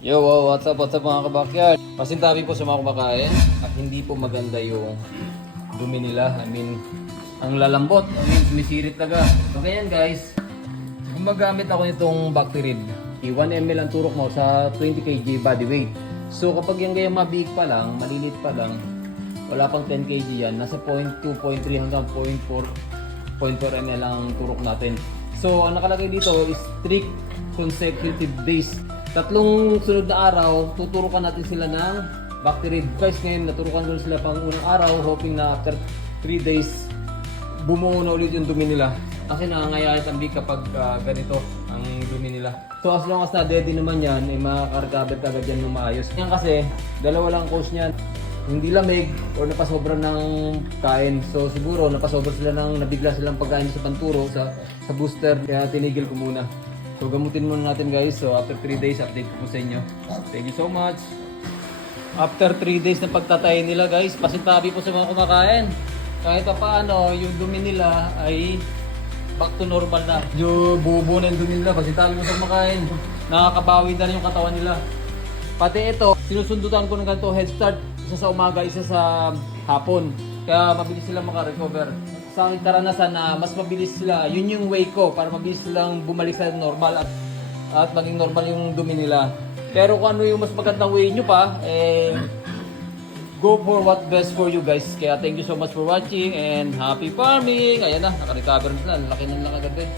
Yo, what's up mga kabakyard? Pasintabi po sa mga kumakain at hindi po maganda yung dumi nila. Ang lalambot, sumisirit talaga. So ganyan guys, gumagamit ako nitong Bacterid. 1 ml ang turok mo sa 20 kg body weight. So kapag yung gaya mabiig pa lang, malilit pa lang, wala pang 10 kg yan, nasa 0.2, 0.3 hanggang 0.4 ml ang turok natin. So ang nakalagay dito is strict consecutive days. Tatlong sunod na araw, tuturukan natin sila ng Bacterid. Guys, ngayon naturukan ko sila pang unang araw, hoping na after 3 days, bumuo na ulit yung dumi nila. Kasi nangangayayat ang big kapag ganito ang dumi nila. So as long as na-ready naman yan, makaka-recover agad yan ng maayos. Yan kasi, dalawa lang cause niyan. Hindi lamig or napasobra ng kain. So siguro napasobra sila nabigla silang pagkain sa panturo, sa booster. Kaya tinigil ko muna. So gamutin muna natin guys. So after 3 days, update ko sa inyo. Thank you so much. After 3 days na pagtatay nila guys, pasintabi po sa mga kumakain. Kahit pa paano, yung dumi nila ay back to normal na. Yung buo-buo na yung dumi nila, pasintabi po sa kumakain. Nakakabawi na rin yung katawan nila. Pati ito, sinusundutan ko ng ganito head start. Isa sa umaga, isa sa hapon. Kaya mabilis sila makarecover. Sa aking karanasan na mas mabilis sila, yun yung way ko para mabilis silang bumalik sa normal at maging normal yung dumi nila. Pero kung ano yung mas magandang way nyo pa, go for what best for you guys. Kaya thank you so much for watching and happy farming! Ayan na, naka-recover na sila. Laki ng agad guys.